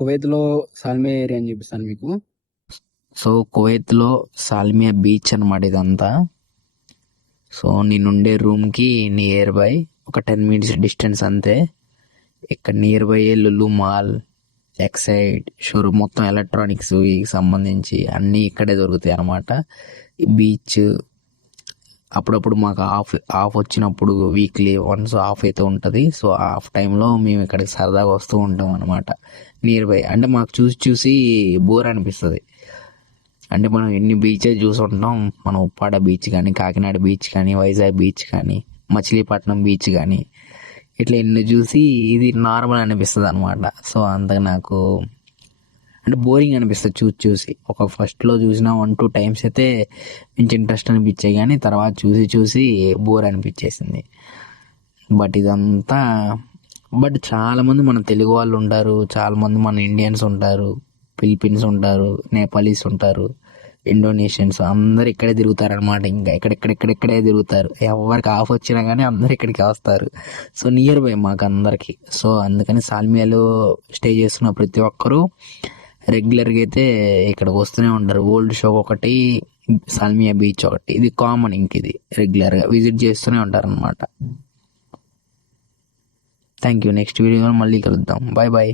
కువైత్లో Salmiya area అని చూపిస్తాను మీకు. సో కువైత్లో సాల్మియా బీచ్ అనమాట ఇదంతా. సో నేనుండే రూమ్కి నియర్ బై ఒక 10 minutes డిస్టెన్స్ అంతే. ఇక్కడ near by Lulu mall, Exide showroom, మొత్తం ఎలక్ట్రానిక్స్ సంబంధించి అన్నీ ఇక్కడే దొరుకుతాయి అన్నమాట. బీచ్ అప్పుడప్పుడు మాకు ఆఫ్ వచ్చినప్పుడు వీక్లీ వన్స్ ఆఫ్ అయితే ఉంటుంది. సో ఆఫ్ టైంలో మేము ఇక్కడికి సరదాగా వస్తూ ఉంటాం అనమాట. నియర్ బై అంటే మాకు చూసి చూసి బోర్ అనిపిస్తుంది. అంటే మనం ఎన్ని బీచెస్ చూసి ఉంటాం. మనం ఉప్పాడ బీచ్ కానీ, కాకినాడ బీచ్ కానీ, వైజాగ్ బీచ్ కానీ, మచిలీపట్నం బీచ్ కానీ, ఇట్లా ఎన్ని చూసి ఇది నార్మల్ అనిపిస్తుంది అనమాట. సో అంతగా నాకు అంటే బోరింగ్ అనిపిస్తుంది చూసి చూసి. ఒక ఫస్ట్లో చూసిన 1-2 times అయితే మంచి ఇంట్రెస్ట్ అనిపించాయి, కానీ తర్వాత చూసి చూసి బోర్ అనిపించేసింది. బట్ చాలామంది మన తెలుగు వాళ్ళు ఉంటారు, చాలామంది మన ఇండియన్స్ ఉంటారు, ఫిలిపీన్స్ ఉంటారు, నేపాలీస్ ఉంటారు, ఇండోనేషియన్స్ అందరు ఇక్కడే తిరుగుతారు అనమాట. ఇంకా ఇక్కడే తిరుగుతారు. ఎవరికి ఆఫ్ వచ్చినా కానీ అందరు ఇక్కడికి వస్తారు. సో నియర్ బై మాకు అందరికి. సో అందుకని సాల్మియాలో స్టే చేస్తున్న ప్రతి ఒక్కరూ రెగ్యులర్గా అయితే ఇక్కడికి వస్తూనే ఉంటారు. ఓల్డ్ షోక్ ఒకటి, సాల్మియా బీచ్ ఒకటి, ఇది కామన్. ఇంక ఇది రెగ్యులర్గా విజిట్ చేస్తూనే ఉంటారు అనమాట. Thank you. నెక్స్ట్ వీడియోలో మళ్ళీ కలుద్దాం. Bye bye.